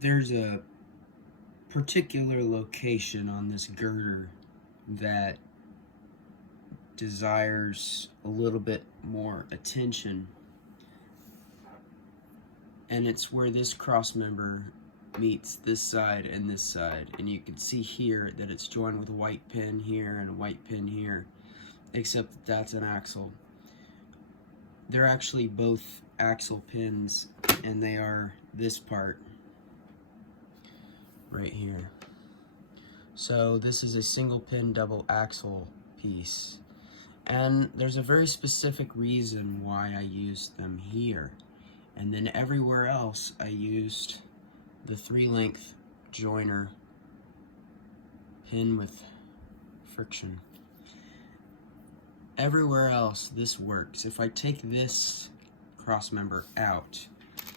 there's a particular location on this girder that desires a little bit more attention, and it's where this cross member meets this side and this side, and you can see here that it's joined with a white pin here and a white pin here, except that that's an axle. They're actually both axle pins, and they are this part right here. So this is a single pin double axle piece, and there's a very specific reason why I used them here, and then everywhere else I used the 3-length joiner pin with friction. Everywhere else this works. If I take this cross member out,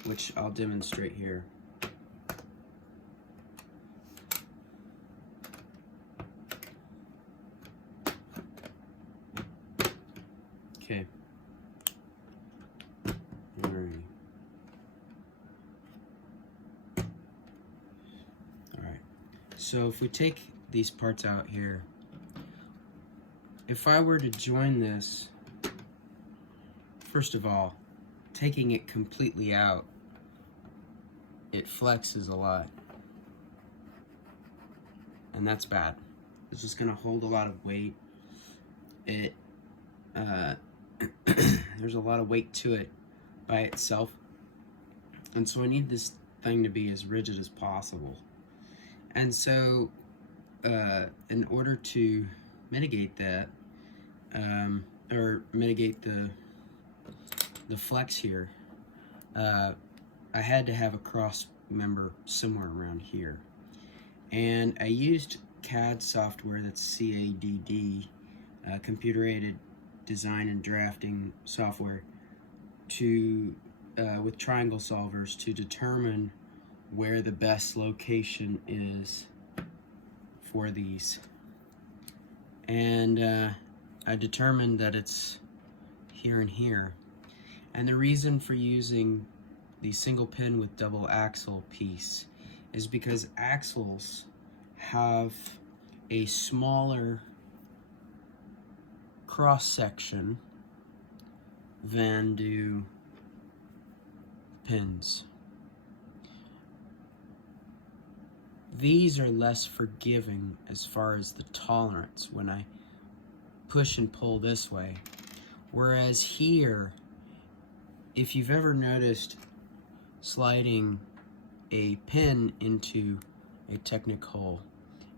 which I'll demonstrate here, okay. Alright. So if we take these parts out here, if I were to join this, first of all, taking it completely out, it flexes a lot. And that's bad. It's just gonna hold a lot of weight. It there's a lot of weight to it by itself, and so I need this thing to be as rigid as possible. And so in order to mitigate that, or mitigate the flex here, I had to have a cross member somewhere around here, and I used CAD software, that's CADD, computer-aided design and drafting software, to with triangle solvers to determine where the best location is for these. And I determined that it's here and here. And the reason for using the single pin with double axle piece is because axles have a smaller cross section than do pins. These are less forgiving as far as the tolerance when I push and pull this way. Whereas here, if you've ever noticed sliding a pin into a Technic hole,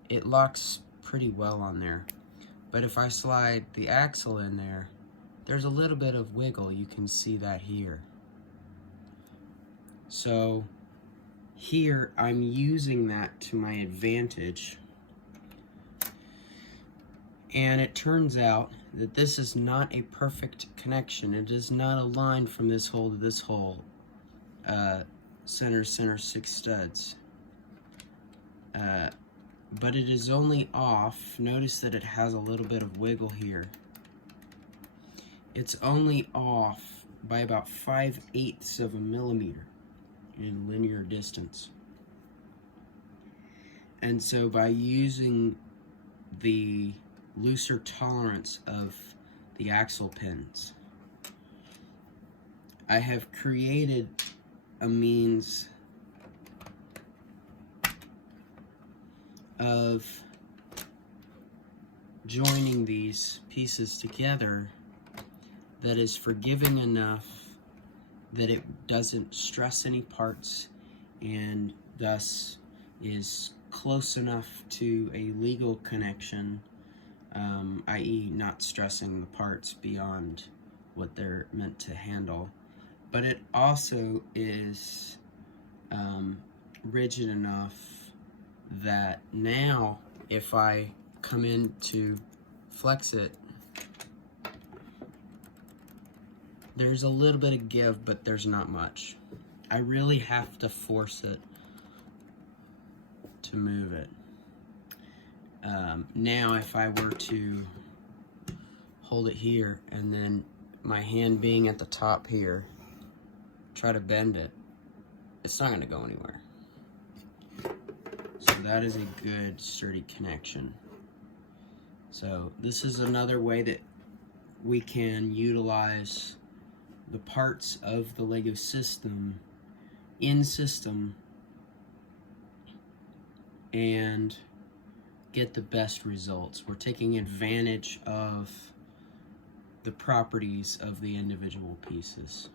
it locks pretty well on there. But if I slide the axle in there, there's a little bit of wiggle. You can see that here. So here I'm using that to my advantage, and it turns out that this is not a perfect connection. It is not aligned from this hole to this hole, center 6 studs, but it is only off. Notice that it has a little bit of wiggle here. It's only off by about 5/8 of a millimeter in linear distance. And so by using the looser tolerance of the axle pins, I have created a means of joining these pieces together that is forgiving enough that it doesn't stress any parts, and thus is close enough to a legal connection, i.e. not stressing the parts beyond what they're meant to handle. But it also is rigid enough that now if I come in to flex it, there's a little bit of give, but there's not much. I really have to force it to move it. Now if I were to hold it here and then my hand being at the top here, try to bend it, it's not going to go anywhere. So that is a good sturdy connection. So this is another way that we can utilize the parts of the Lego system in system and get the best results. We're taking advantage of the properties of the individual pieces.